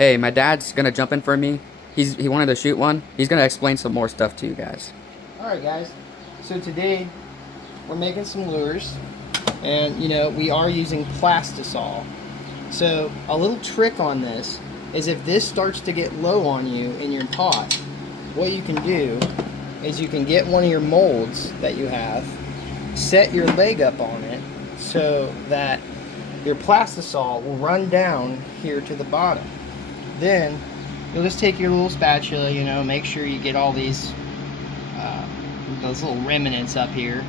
Hey, my dad's gonna jump in for me. He wanted to shoot one. He's gonna explain some more stuff to you guys. Alright guys, so today we're making some lures, and you know, we are using Plastisol. So a little trick on this is if this starts to get low on you in your pot, what you can do is you can get one of your molds that you have, set your leg up on it so that your Plastisol will run down here to the bottom. Then you'll just take your little spatula, you know, make sure you get all these those little remnants up here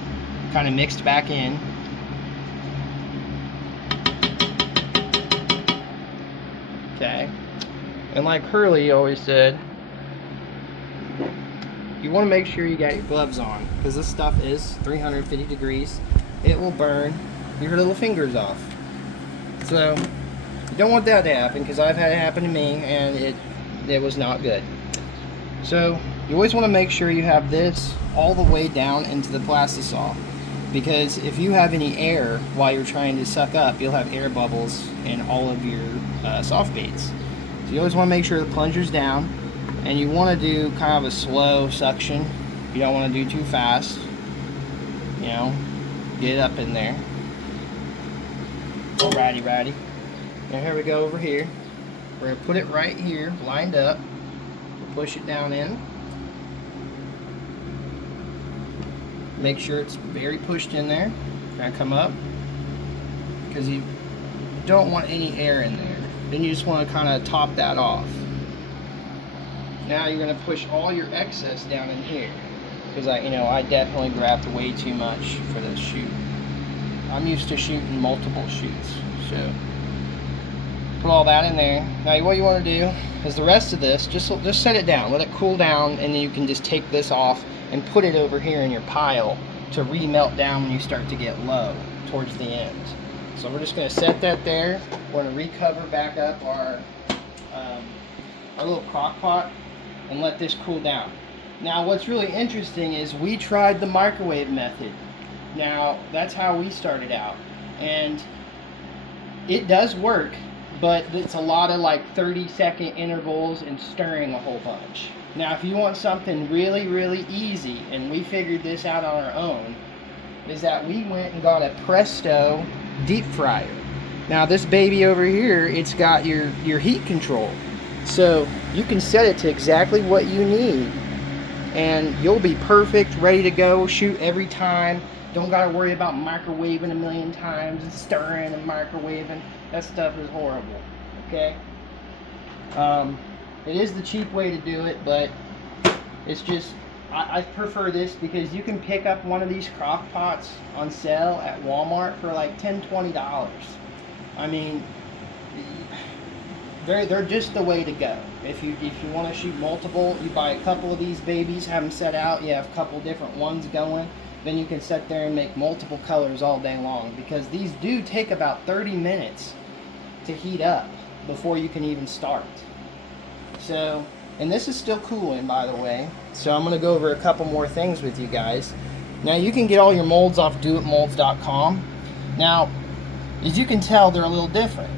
kind of mixed back in. Okay, and like Hurley always said, you want to make sure you got your gloves on, because this stuff is 350 degrees. It will burn your little fingers off. So you don't want that to happen, because I've had it happen to me and it was not good. So you always want to make sure you have this all the way down into the Plastisol, because if you have any air while you're trying to suck up, you'll have air bubbles in all of your soft baits. So you always want to make sure the plunger's down, and you want to do kind of a slow suction. You don't want to do too fast. You know, get up in there. Alrighty, righty. Now here we go over here. We're going to put it right here, lined up. We'll push it down in. Make sure it's very pushed in there. Gonna come up, because you don't want any air in there. Then you just want to kind of top that off. Now you're going to push all your excess down in here, because I definitely grabbed way too much for this shoot. I'm used to shooting multiple shoots, so put all that in there. Now what you want to do is the rest of this, just set it down, let it cool down, and then you can just take this off and put it over here in your pile to re-melt down when you start to get low towards the end. So we're just going to set that there. We're going to recover back up our little crock pot and let this cool down. Now what's really interesting is we tried the microwave method. Now that's how we started out, and it does work, but it's a lot of like 30-second intervals and stirring a whole bunch. Now if you want something really, really easy, and we figured this out on our own, is that we went and got a Presto deep fryer. Now this baby over here, it's got your heat control. So you can set it to exactly what you need, and you'll be perfect, ready to go, shoot every time. Don't gotta worry about microwaving a million times and stirring and microwaving. That stuff is horrible, okay? It is the cheap way to do it, but it's just, I prefer this because you can pick up one of these crock pots on sale at Walmart for like $10–20. I mean, they're just the way to go. If you want to shoot multiple, you buy a couple of these babies, have them set out, you have a couple different ones going, then you can sit there and make multiple colors all day long, because these do take about 30 minutes to heat up before you can even start. So, and this is still cooling, by the way, so I'm going to go over a couple more things with you guys. Now you can get all your molds off doitmolds.com. Now, as you can tell, they're a little different.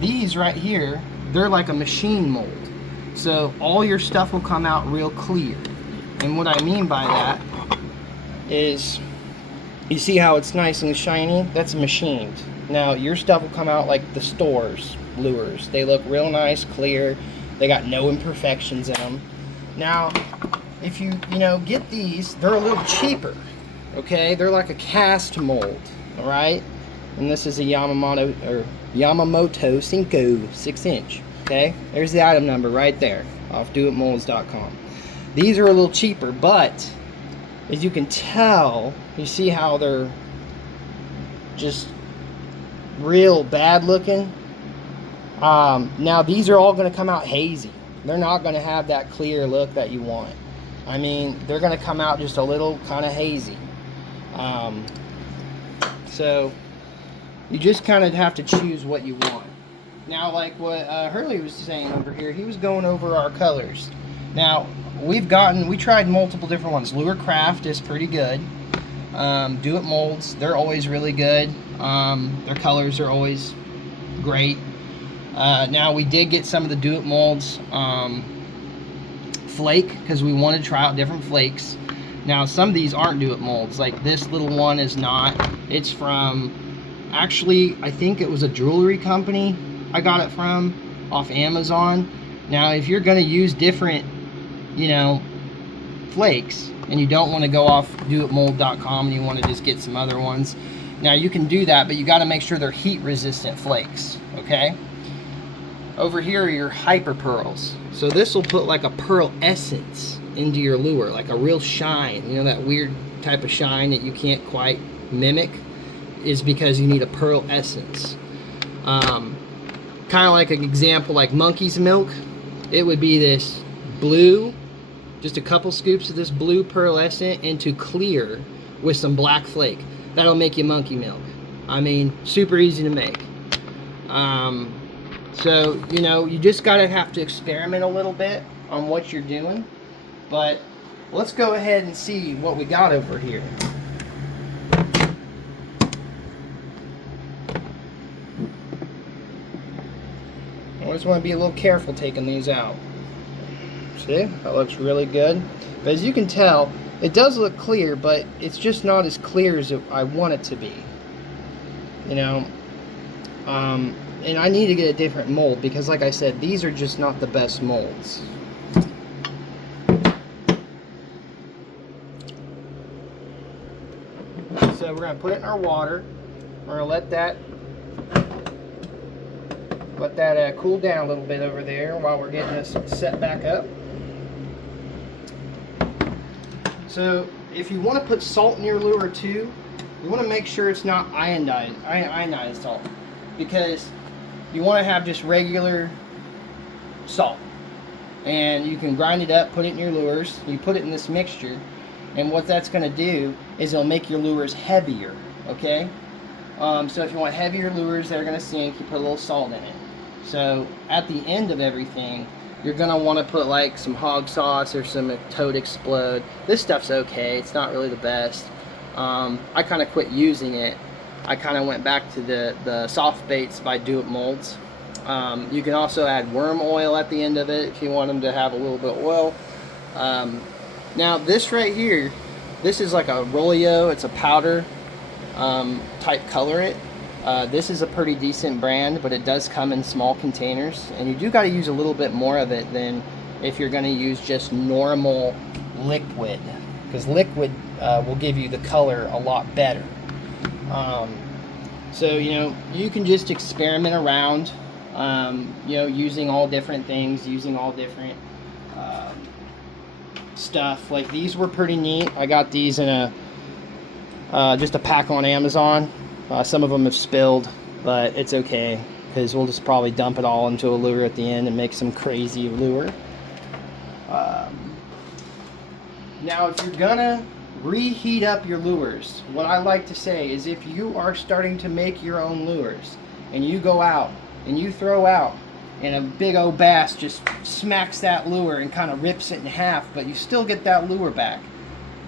These right here, they're like a machine mold, so all your stuff will come out real clear. And what I mean by that is, you see how it's nice and shiny? That's machined. Now your stuff will come out like the stores lures. They look real nice, clear. They got no imperfections in them. Now, if you get these, they're a little cheaper. Okay, they're like a cast mold. All right, and this is a Yamamoto Cinco 6-inch. Okay, there's the item number right there off doitmolds.com. These are a little cheaper, but as you can tell, you see how they're just real bad looking. Now these are all going to come out hazy. They're not going to have that clear look that you want. I mean, they're going to come out just a little kind of hazy. So you just kind of have to choose what you want. Now, like what Hurley was saying over here, he was going over our colors. Now we tried multiple different ones. Lure Craft is pretty good. Do It Molds, they're always really good. Their colors are always great. Now we did get some of the Do It Molds flake because we wanted to try out different flakes. Now some of these aren't Do It Molds, like this little one is not. It's from, actually I think it was a jewelry company I got it from off Amazon. Now if you're going to use different, you know, flakes and you don't want to go off doitmold.com and you want to just get some other ones, now you can do that, but you got to make sure they're heat resistant flakes. Okay, over here are your hyper pearls. So this will put like a pearl essence into your lure, like a real shine, you know, that weird type of shine that you can't quite mimic, is because you need a pearl essence. Kind of like an example, like monkey's milk, it would be this blue, just a couple scoops of this blue pearlescent into clear with some black flake. That'll make you monkey milk. I mean, super easy to make. So, you know, you just gotta have to experiment a little bit on what you're doing. But let's go ahead and see what we got over here. I just want to be a little careful taking these out. See, that looks really good. But as you can tell, it does look clear, but it's just not as clear as I want it to be. You know, and I need to get a different mold because, like I said, these are just not the best molds. So we're going to put it in our water. We're going to let that cool down a little bit over there while we're getting this set back up. So if you want to put salt in your lure too, you want to make sure it's not ionized salt, because you want to have just regular salt, and you can grind it up, put it in your lures. You put it in this mixture, and what that's going to do is it'll make your lures heavier. Okay, so if you want heavier lures that are going to sink, you put a little salt in it. So at the end of everything, you're going to want to put like some hog sauce or some Toad Explode. This stuff's okay, it's not really the best. I kind of quit using it. I kind of went back to the soft baits by Do It Molds. You can also add worm oil at the end of it if you want them to have a little bit of oil. Now this right here, this is like a Rolio, it's a powder type colorant. This is a pretty decent brand, but it does come in small containers, and you do got to use a little bit more of it than if you're going to use just normal liquid, because liquid will give you the color a lot better. So, you know, you can just experiment around, you know, using all different things, using all different stuff. Like these were pretty neat. I got these in a just a pack on Amazon. Some of them have spilled, but it's okay, because we'll just probably dump it all into a lure at the end and make some crazy lure. Now if you're gonna reheat up your lures, what I like to say is, if you are starting to make your own lures and you go out and you throw out and a big old bass just smacks that lure and kind of rips it in half, but you still get that lure back,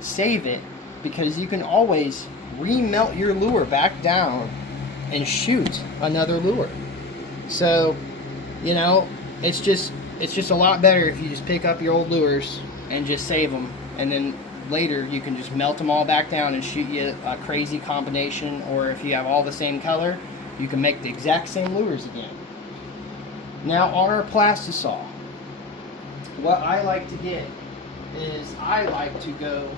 save it, because you can always remelt your lure back down and shoot another lure. So, you know, it's just a lot better if you just pick up your old lures and just save them, and then later you can just melt them all back down and shoot you a crazy combination. Or if you have all the same color, you can make the exact same lures again. Now on our Plastisol, what I like to get is, I like to go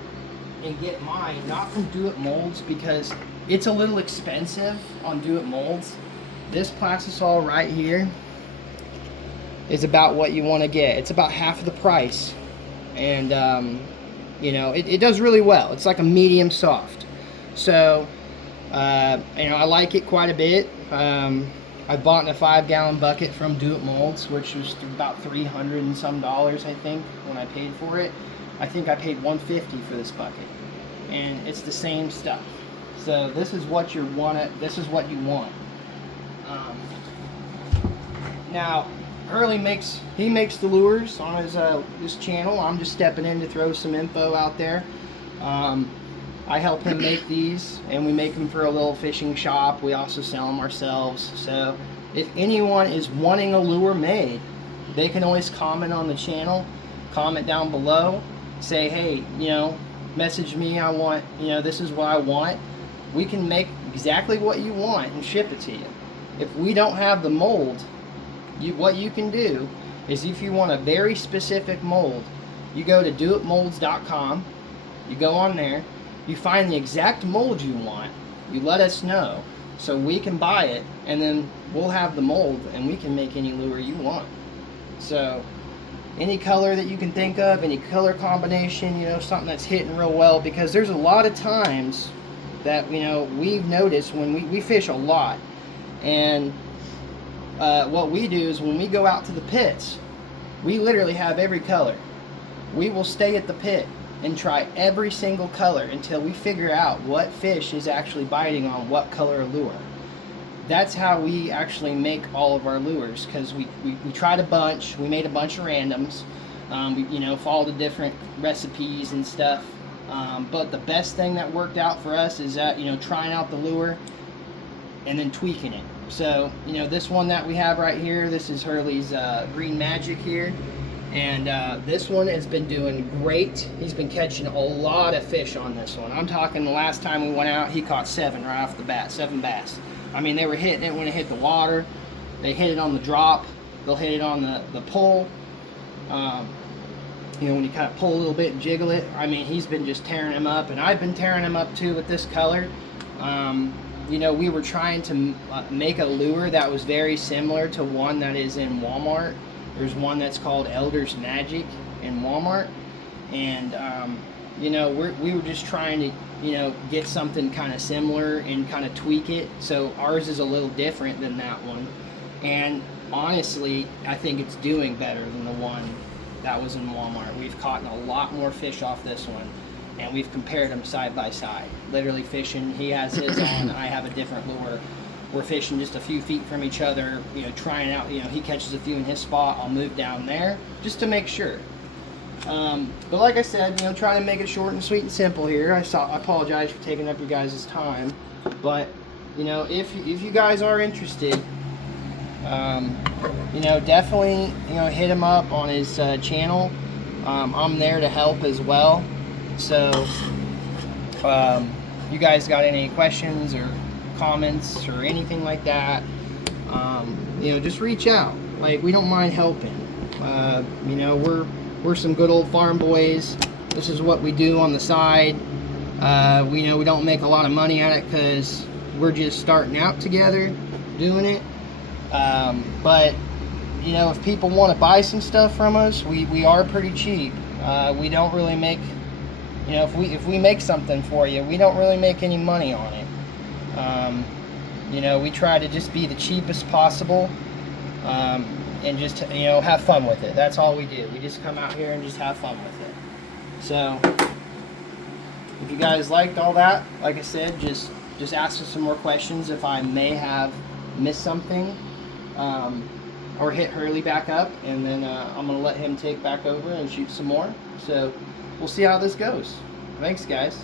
and get mine not from Do It Molds, because it's a little expensive on Do It Molds. This Plastisol right here is about what you want to get. It's about half of the price, and you know, it does really well. It's like a medium soft. So you know, I like it quite a bit. I bought in a 5-gallon bucket from Do It Molds, which was about $300 and some, I think, when I paid for it. I think I paid $150 for this bucket, and it's the same stuff. So this is what you want. This is what you want. Now, Hurley makes the lures on his channel. I'm just stepping in to throw some info out there. I help him make these, and we make them for a little fishing shop. We also sell them ourselves. So if anyone is wanting a lure made, they can always comment on the channel, comment down below, say, hey, you know, message me, I want, you know, this is what I want. We can make exactly what you want and ship it to you. If we don't have the mold, what you can do is, if you want a very specific mold, you go to doitmolds.com, you go on there, you find the exact mold you want, you let us know so we can buy it, and then we'll have the mold and we can make any lure you want. So any color that you can think of, any color combination, you know, something that's hitting real well, because there's a lot of times that, you know, we've noticed when we fish a lot, and what we do is when we go out to the pits, we literally have every color. We will stay at the pit and try every single color until we figure out what fish is actually biting on what color of lure. That's how we actually make all of our lures, because we tried a bunch. We made a bunch of randoms. We, you know, followed the different recipes and stuff. But the best thing that worked out for us is that, you know, trying out the lure and then tweaking it. So, you know, this one that we have right here, this is Hurley's Green Magic here. And this one has been doing great. He's been catching a lot of fish on this one. I'm talking the last time we went out, he caught 7 right off the bat, 7 bass. I mean, they were hitting it when it hit the water. They hit it on the drop. They'll hit it on the pull. You know, when you kind of pull a little bit and jiggle it. I mean, he's been just tearing them up, and I've been tearing them up too with this color. You know, we were trying to make a lure that was very similar to one that is in Walmart. There's one that's called Elder's Magic in Walmart, and you know, we were just trying to, you know, get something kind of similar and kind of tweak it. So ours is a little different than that one, and honestly, I think it's doing better than the one that was in Walmart. We've caught a lot more fish off this one, and we've compared them side by side. Literally fishing, he has his on, I have a different lure. We're fishing just a few feet from each other, you know, trying out, you know, he catches a few in his spot, I'll move down there, just to make sure. But like I said, you know, trying to make it short and sweet and simple here. I apologize for taking up your guys' time, but, you know, if you guys are interested, you know, definitely, you know, hit him up on his channel. I'm there to help as well. So, you guys got any questions or comments or anything like that, you know, just reach out. Like, we don't mind helping. You know, we're some good old farm boys. This is what we do on the side. We know we don't make a lot of money at it because we're just starting out together doing it. But you know, if people want to buy some stuff from us, we are pretty cheap. We don't really make, you know, if we make something for you, we don't really make any money on it. You know, we try to just be the cheapest possible, and just, you know, have fun with it. That's all we do. We just come out here and just have fun with it. So, if you guys liked all that, like I said, just ask us some more questions if I may have missed something, or hit Hurley back up, and then I'm going to let him take back over and shoot some more. So, we'll see how this goes. Thanks, guys.